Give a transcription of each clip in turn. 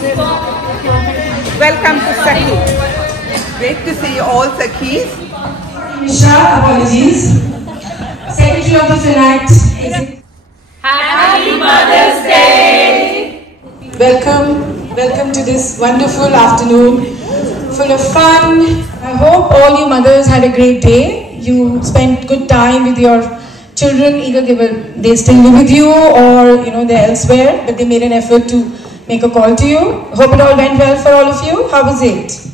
Welcome to Sakhi. Great to see you all, Sakhis. Mishra, apologies. Secretary of the Finance. Happy Mother's Day! Welcome to this wonderful afternoon, full of fun. I hope all you mothers had a great day. You spent good time with your children, either they still live with you or they're elsewhere, but they made an effort to make a call to you. Hope it all went well for all of you. How was it?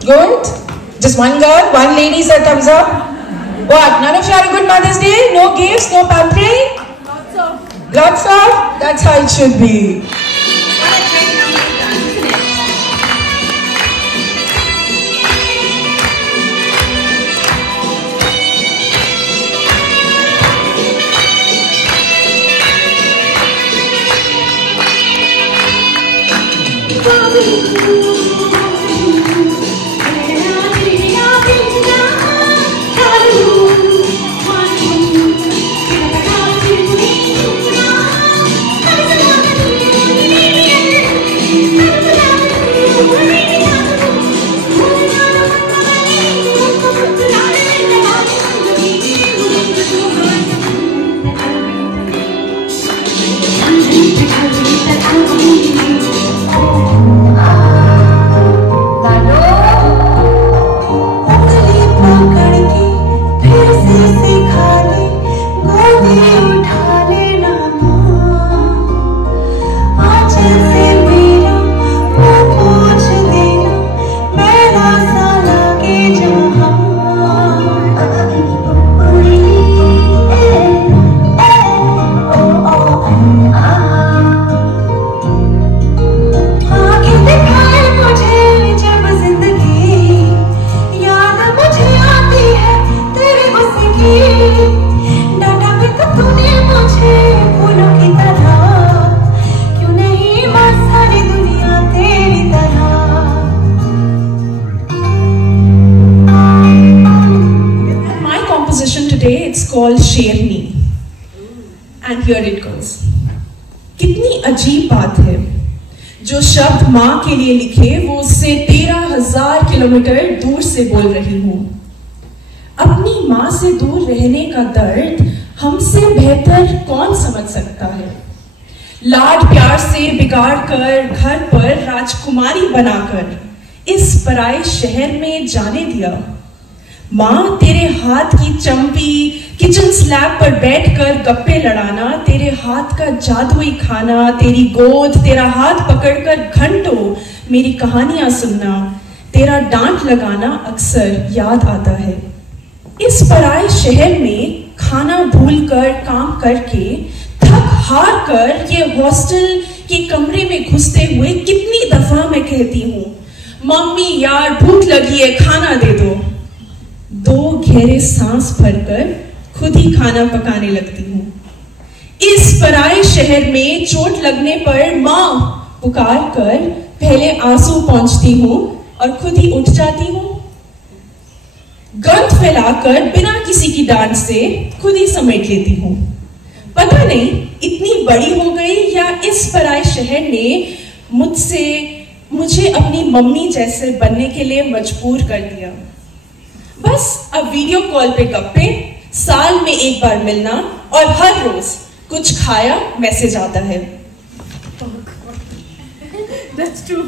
Good? Just one girl, one lady said thumbs up. What? None of you had a good Mother's Day? No gifts, no pampering? Lots of? That's how it should be. It's called Sherni, and here it goes. कितनी अजीब बात है, जो शब्द माँ के लिए लिखे वो उससे 13,000 किलोमीटर दूर से बोल रही हूँ। अपनी माँ से दूर रहने का दर्द हमसे बेहतर कौन समझ सकता है। लाड प्यार से बिगाड़ कर घर पर राजकुमारी बनाकर इस पराए शहर में जाने दिया। माँ, तेरे हाथ की चंपी किचन स्लैब पर बैठकर गप्पे लड़ाना, तेरे हाथ का जादुई खाना, तेरी गोद, तेरा हाथ पकड़कर घंटों मेरी कहानियां सुनना, तेरा डांट लगाना अक्सर याद आता है। इस पराए शहर में खाना भूलकर काम करके थक हार कर ये हॉस्टल के कमरे में घुसते हुए कितनी दफा मैं कहती हूँ, मम्मी यार भूख लगी है, खाना दे दो। 2 गहरे सांस भरकर खुद ही खाना पकाने लगती हूँ। इस पराए शहर में चोट लगने पर माँ पुकार कर पहले आंसू पहुंचती हूँ और खुद ही उठ जाती हूँ। गंध फैलाकर बिना किसी की डांट से खुद ही समेट लेती हूँ। पता नहीं इतनी बड़ी हो गई या इस पराए शहर ने मुझे अपनी मम्मी जैसे बनने के लिए मजबूर कर दिया। बस अब वीडियो कॉल पे गप्पे, साल में एक बार मिलना और हर रोज कुछ खाया मैसेज आता है। That's too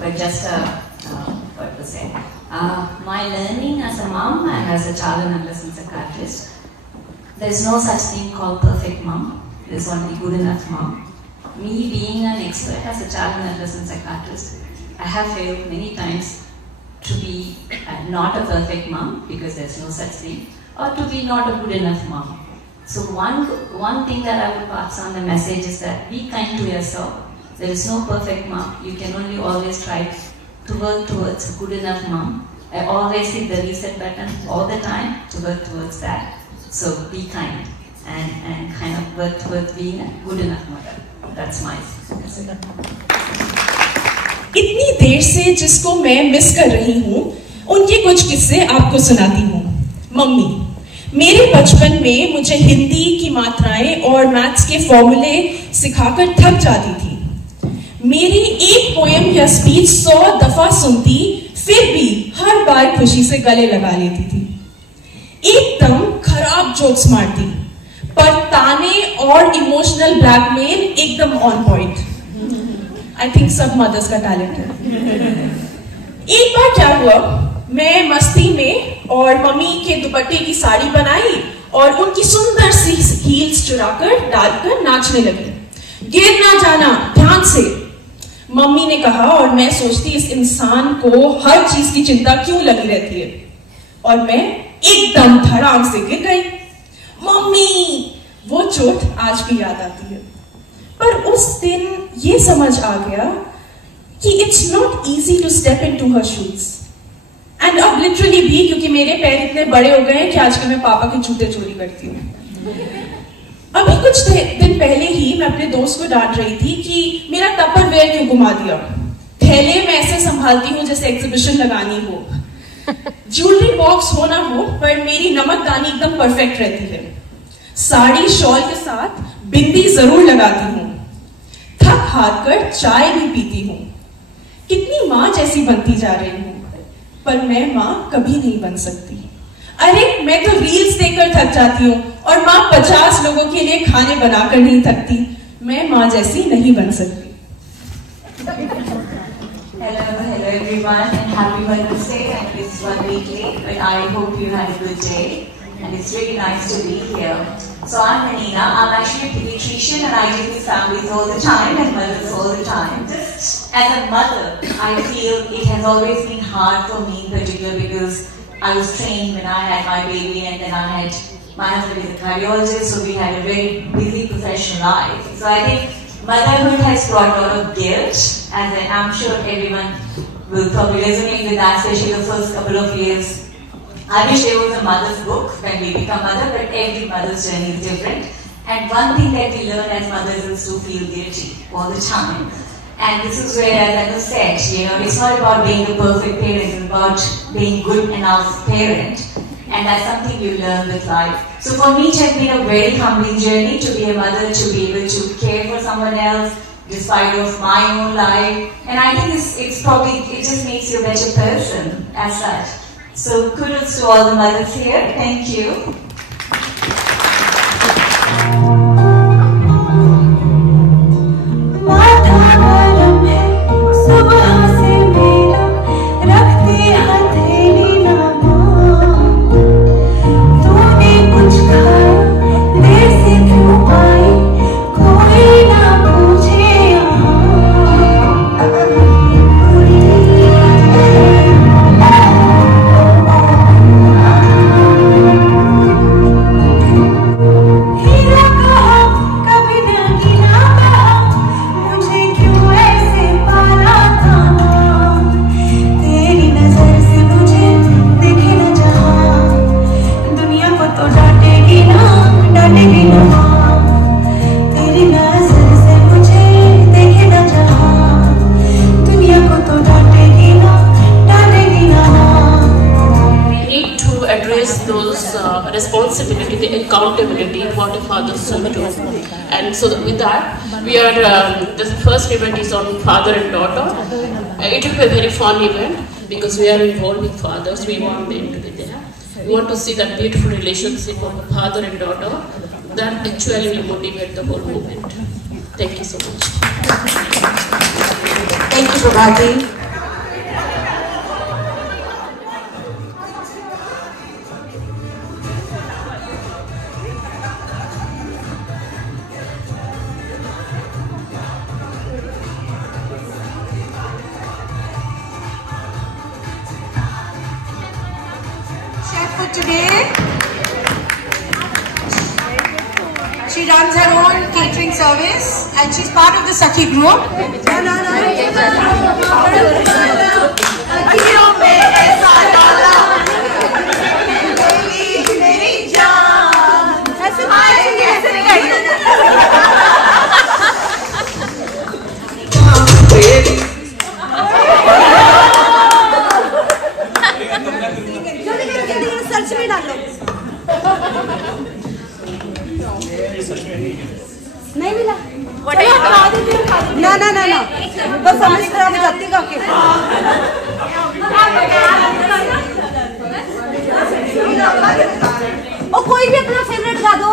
but just what to say. My learning as a mom and as a child and adolescent psychiatrist, there's no such thing called perfect mom. There's only good enough mom. Me being an expert as a child and adolescent psychiatrist, I have failed many times to be not a perfect mom, because there's no such thing, or to be not a good enough mom. So one thing that I would pass on the message is that be kind to yourself. There is no perfect mom. You can only always try to work towards a good enough mom. I always hit the reset button all the time to work towards that. So be kind and kind of work towards being a good enough mother. That's my message. इतनी देर से जिसको मैं miss कर रही हूँ, उनके कुछ किस्से आपको सुनाती हूँ। मम्मी, मेरे बचपन में मुझे हिंदी की मात्राएं और मैथ्स के फॉर्मूले सिखाकर थक जाती थी। मेरी एक पोएम या स्पीच 100 दफा सुनती, फिर भी हर बार खुशी से गले लगा लेती थी। एकदम खराब जोक्स मारती, पर ताने और इमोशनल ब्लैकमेल एकदम ऑन पॉइंट। आई थिंक सब मदर्स का टैलेंट है। एक बार क्या हुआ, मैं मस्ती में और मम्मी के दुपट्टे की साड़ी बनाई और उनकी सुंदर सी हील्स चुराकर डालकर नाचने लगी। गिर ना जाना, ध्यान से, मम्मी ने कहा, और मैं सोचती इस इंसान को हर चीज की चिंता क्यों लगी रहती है, और मैं एकदम धड़ाम से गिर गई। मम्मी, वो चोट आज भी याद आती है। पर उस दिन ये समझ आ गया कि it's not easy to step into her shoes. And अब लिटरली भी, क्योंकि मेरे पैर इतने बड़े हो गए हैं कि आजकल मैं पापा के जूते चोरी करती हूँ। अभी कुछ दिन पहले ही मैं अपने दोस्त को डांट रही थी कि मेरा टपरवेयर क्यों घुमा दिया। थैले मैं ऐसे संभालती हूँ जैसे एग्जीबिशन लगानी हो, ज्वेलरी बॉक्स हो ना हो, पर मेरी नमकदानी एकदम परफेक्ट रहती है। साड़ी शॉल के साथ बिंदी जरूर लगाती हूँ, थक हार कर चाय भी पीती हूँ। कितनी माँ जैसी बनती जा रही हूँ, पर मैं माँ कभी नहीं बन सकती। अरे मैं तो रील्स देखकर थक जाती हूँ, और माँ 50 लोगों के लिए खाने बनाकर नहीं थकती। मैं माँ जैसी नहीं बन सकती। Hello everyone, and happy Mother's Day. And it's 1 week late, but I hope you had a good day, and it's really nice to be here. So I'm Hanina. I'm actually a pediatrician, and I deal with families all the time and mothers all the time. Just as a mother, I feel it has always been hard for me in particular, because I was trained when I had my baby, and then I had my husband is a cardiologist, so we had a very busy professional life. So I think motherhood has brought a lot of guilt, and then I'm sure everyone will probably resonate with that, especially the first couple of years. I wish there was a mother's book when we become mother, but every mother's journey is different. And one thing that we learn as mothers is to feel guilty all the time. And this is where, as I was said, it's not about being the perfect parent, it's about being good enough parent. And that's something you learn with life. So for me, it has been a very humbling journey to be a mother, to be able to care for someone else, despite of my own life. And I think it just makes you a better person as such. So kudos to all the mothers here. Thank you. Responsibility, the accountability, what a father should do. And so with that, we are, the first event is on father and daughter. It will be a very fun event because we are involved with fathers, we want them to be there. We want to see that beautiful relationship of father and daughter that actually will motivate the whole movement. Thank you so much. Thank you, Prabhati. today. She runs her own catering service and she's part of the Sakhi group. Search में डालो नहीं मिला ना ना ना ना बस समझ कर जाती का के और कोई भी अपना फेवरेट गा दो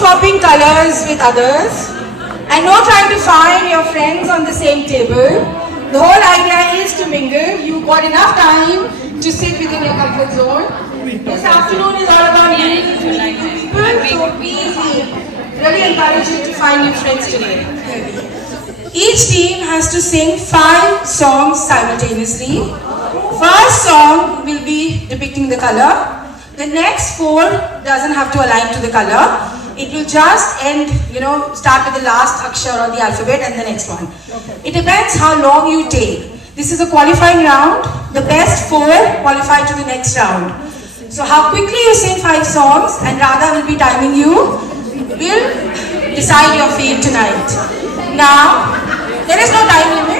swapping colors with others and no trying to find your friends on the same table. The whole idea is to mingle. You got enough time to sit within your comfort zone. This afternoon is all about meeting people, so please really encourage you to find new friends today. Each team has to sing 5 songs simultaneously. First song will be depicting the color. The next 4 doesn't have to align to the color. It will just end, start with the last akshar or the alphabet and the next one. It depends how long you take. This is a qualifying round. The best 4 qualify to the next round. So how quickly you sing 5 songs, and Radha will be timing you, will decide your fate tonight. Now, there is no time limit.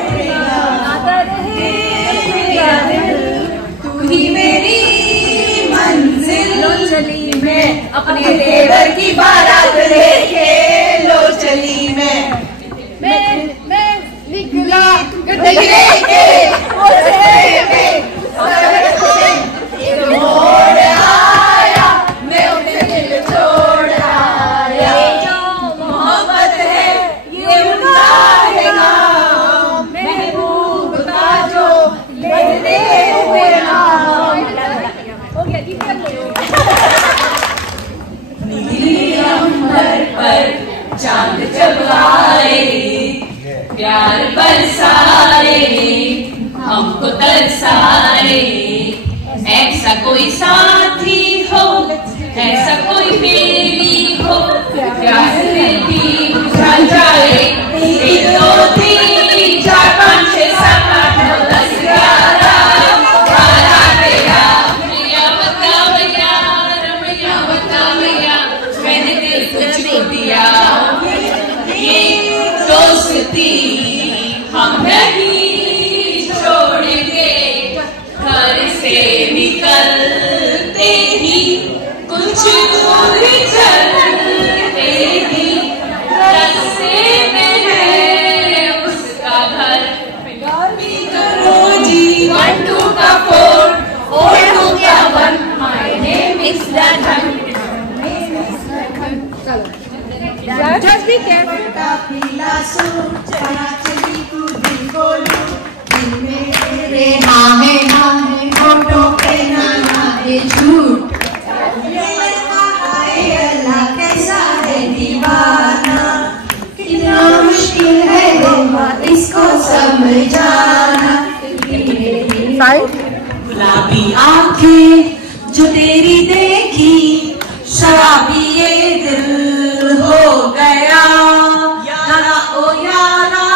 अपने देवर की बारात लेके लो चली मैं निकला लेके एक मोड़ आया मैं उन्हें दिल छोड़ आया मोहब्बत है ये उनका है नाम महबूब का जो लेते हुए नाम हो गया पर चांद जब आए प्यार बरसाए हमको तरसाए ऐसा कोई साथी हो ऐसा कोई मेरी हो प्यार दिल बुझा जाए 1 2 3 4 5 6 7 8 9 10 11 12 13 मैया बता मैया मैंने दिल तुझको दिया ये दोस्ती हम नहीं छोड़ेंगे घर से निकलते ही कुछ दूर चलते ही रास्ते में है उसका घर करो जी 1 2 का 4 और 2 का 1 my name is Lathan. Just be careful. काफिला सो चला चली तू दिल बोलू दिल में तेरे हाँ है होठों पे ना है झूठ अल्लाह कैसा है दीवाना कितना मुश्किल है इसको समझाना गुलाबी आंखें जो तेरी देखी शराबी ये दिल हो गया यारा ओ यारा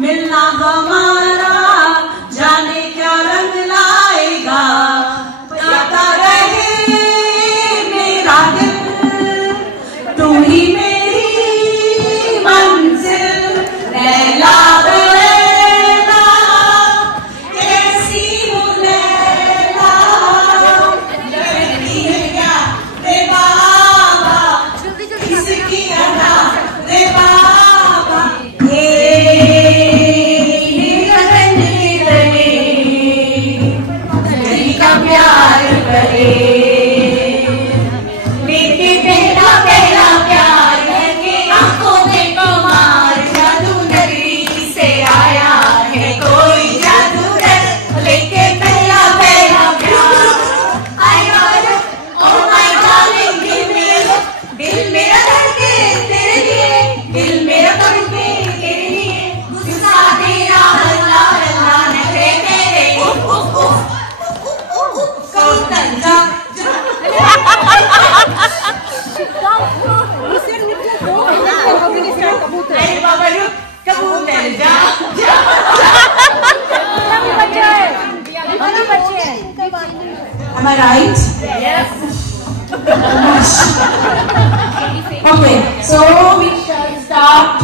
मिलना हम Am I right? Yes. Okay, so we shall start.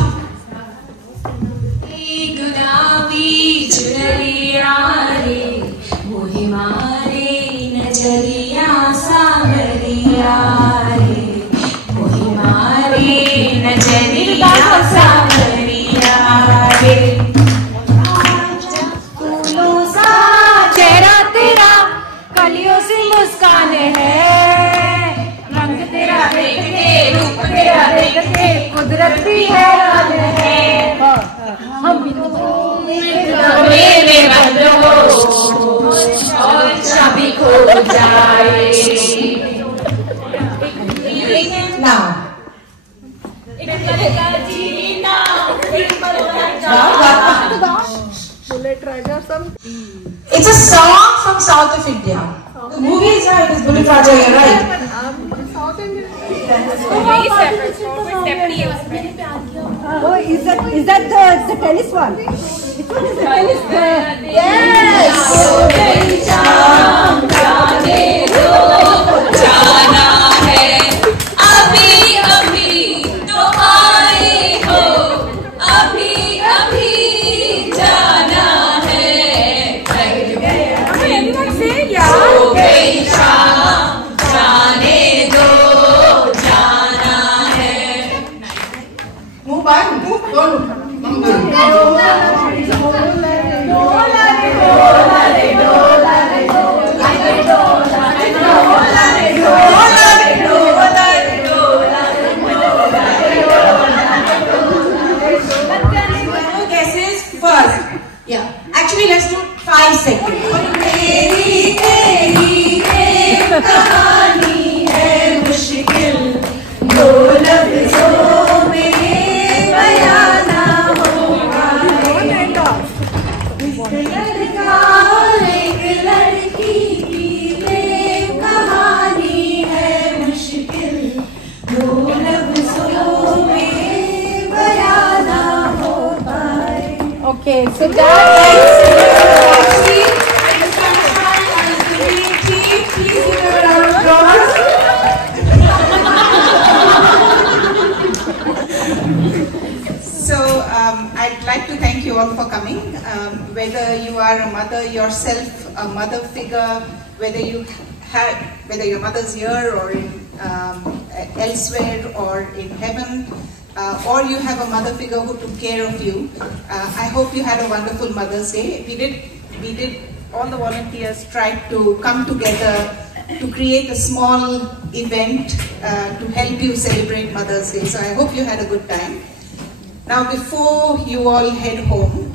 गुलाबी चुनरिया रे मोहि मारे नजरिया सावरिया रे मोहि मारे नजरिया सावरिया रे फूलों सा चेहरा तेरा कलियों से मुस्कान है रंग तेरा देख के रूप तेरा देख के कुदरत भी हैरान है हम मेरे बंदो और चाबी खो जाए Now. It's a song from South of India. The movie is right, it's Bullet Raja, you're right. Oh, is that the tennis one? Which one is the tennis? Yes. जाना है अभी अभी तो आए हो अभी अभी जाना है सो गई शाम जाने दो जाना है Move on, don't guesses first. Yeah, actually let's do 5 seconds. मेरी तेरी एक कहानी है मुश्किल दो लफ्जों में बयां ना हो पाए लड़का और एक लड़की की प्रेम कहानी है मुश्किल दो लफ्जों में बयां ना हो पाए. Okay, so So I'd like to thank you all for coming. Whether you are a mother yourself, a mother figure, whether your mother's here or in elsewhere or in heaven, or you have a mother figure who took care of you. I hope you had a wonderful Mother's Day. We did. All the volunteers tried to come together to create a small event to help you celebrate Mother's Day. So I hope you had a good time. Now, before you all head home,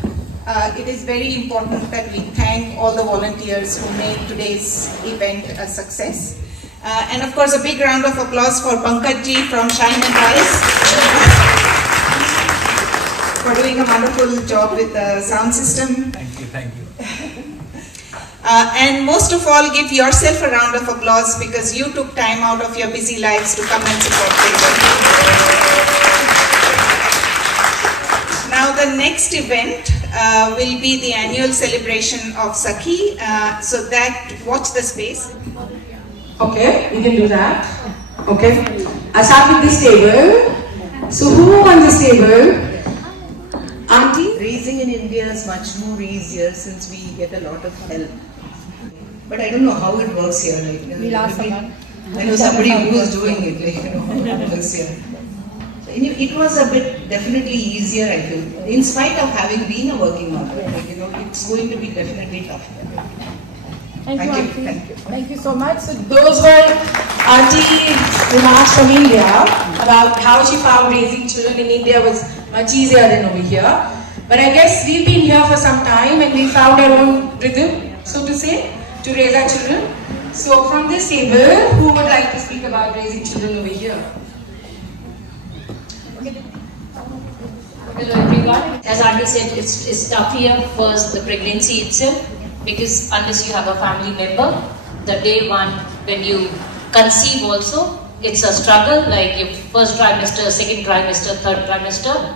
it is very important that we thank all the volunteers who made today's event a success. And of course, a big round of applause for Pankaj Ji from Shine and Rise for doing a wonderful job with the sound system. Thank you. And most of all, give yourself a round of applause because you took time out of your busy lives to come and support the event. Now the next event will be the annual celebration of Sakhi. So that, watch the space. Okay, we can do that. Okay, I'll start with this table. So who on this table? Auntie? Raising in India is much more easier since we get a lot of help. But I don't know how it works here. Like, We'll ask someone. I know somebody who is doing it, like, works here. So it was a bit definitely easier, I feel. In spite of having been a working mother, like, it's going to be definitely tough. Thank you, Auntie. Thank you. Thank you so much. So Those were Auntie's remarks from India about how she found raising children in India was much easier than over here. But I guess we've been here for some time and we found our own rhythm, so to say, to raise our children. So from this table, who would like to speak about raising children over here? Hello everyone. As Auntie said, it's tough here first, the pregnancy itself, because unless you have a family member, the day one when you conceive also, it's a struggle, like your first trimester, second trimester, third trimester.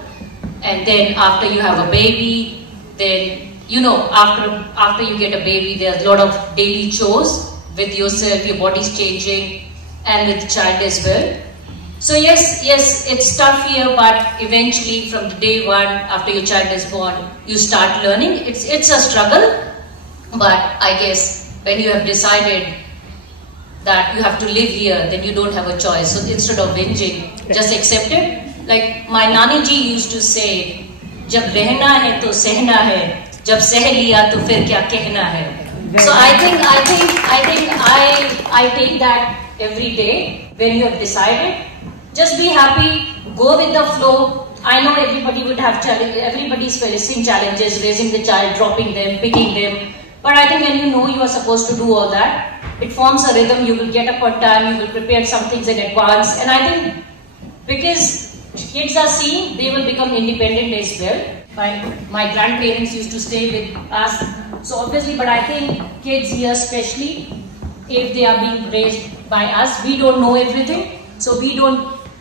and then after you have a baby, then you know, after you get a baby, there's a lot of daily chores with yourself, your body's changing, and with the child as well. So yes, it's tough here, but eventually from the day one, after your child is born, you start learning. It's a struggle, but I guess when you have decided that you have to live here, then you don't have a choice. So instead of whinging, just accept it. Like my Nani ji used to say, "Jab rehna hai to sehna hai, jab seh liya to fir kya kehna hai." So I take that every day. When you have decided, just be happy, go with the flow. I know everybody would have challenges, everybody's facing challenges, raising the child, dropping them, picking them. But I think when you know you are supposed to do all that, it forms a rhythm. You will get up on time, you will prepare some things in advance. And I think because kids are seeing, they will become independent as well. My grandparents used to stay with us. So obviously, but I think kids here especially, if they are being raised by us, we don't know everything. So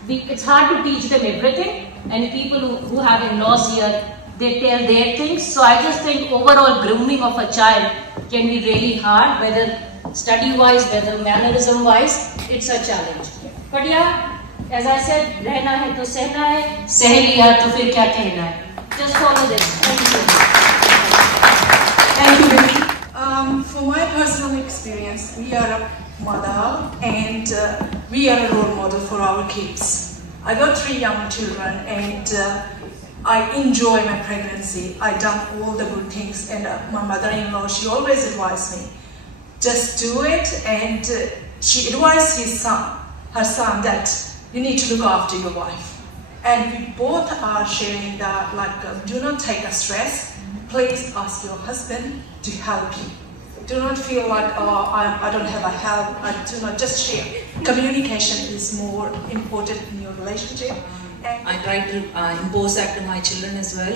it's hard to teach them everything. And people who have in-laws here, they tell their things. So I just think overall grooming of a child can be really hard, whether study-wise, whether mannerism-wise, it's a challenge. But yeah, as I said, रहना है तो सहना है, सह लिया तो फिर क्या कहना है. Just follow this. Thank you. Thank you, Vicky. For my personal experience, we are a mother and we are a role model for our kids. I got 3 young children and I enjoy my pregnancy. I done all the good things, and my mother-in-law, she always advised me, just do it. And she advised her son that you need to look after your wife. And we both are sharing that, like, do not take a stress. Please ask your husband to help you. Do not feel like, oh, I don't have a help. Do not, just share. Communication is more important in your relationship. And I try to impose that to my children as well.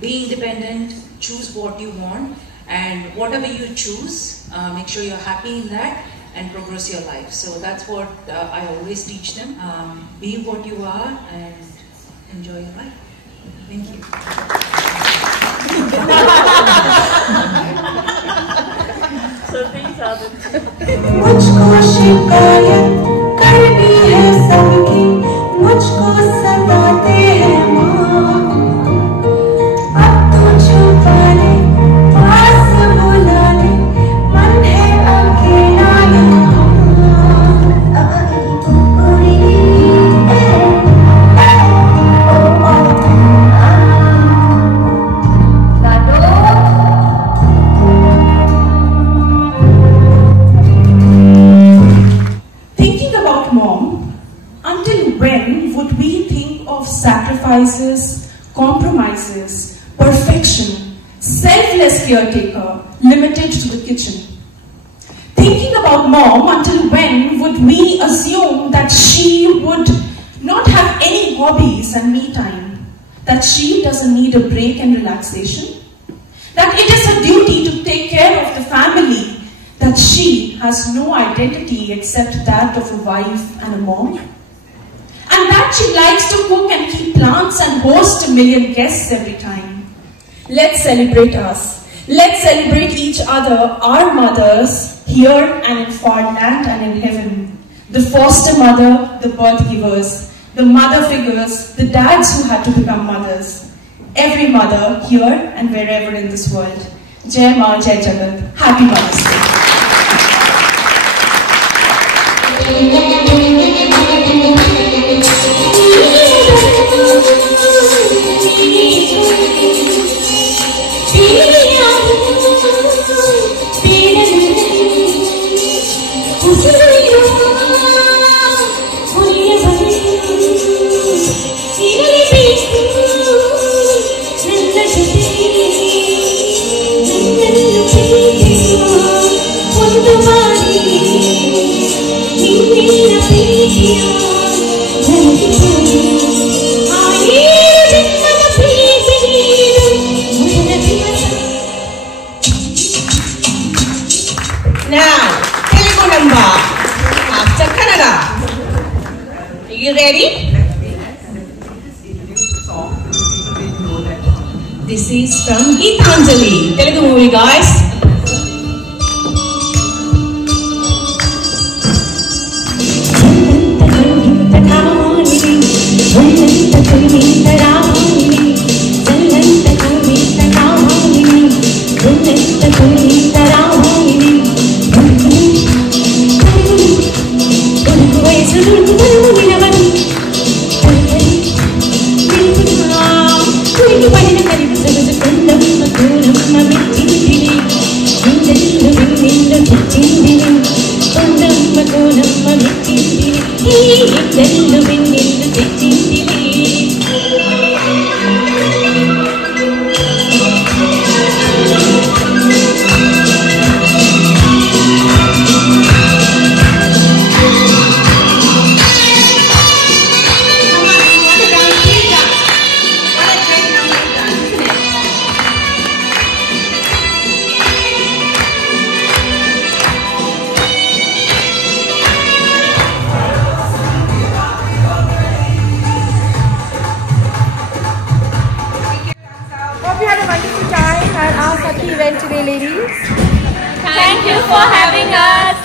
Be independent, choose what you want, and whatever you choose, make sure you're happy in that and progress your life. So that's what I always teach them. Be what you are and enjoy your life. Thank you. मुझको शिकायत करनी है सबकी, मुझको सताते हैं माँ। अब तो छुपा ले, पास बुला ले, मन है अकेला यहाँ। Sacrifices, compromises, perfection, selfless caretaker, limited to the kitchen. Thinking about mom, until when would we assume that she would not have any hobbies and me time? That she doesn't need a break and relaxation? That it is her duty to take care of the family? That she has no identity except that of a wife and a mom? And that she likes to cook and keep plants and host 1 million guests every time. Let's celebrate us. Let's celebrate each other, our mothers, here and in far land and in heaven. The foster mother, the birth givers, the mother figures, the dads who had to become mothers. Every mother here and wherever in this world. Jai Ma, Jai Jagat. Happy Mother's Day. Thank you. This is from Geetanjali, Telugu movie, guys. Hope you had a wonderful time at our Sakhi event today, ladies. Thank you for having us.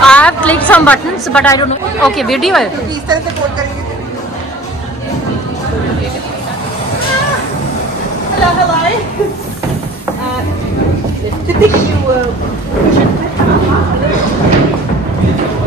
I have clicked some buttons, but I don't know. Okay, video है. इस तरह से fold करेंगे. Hello, hello. Did you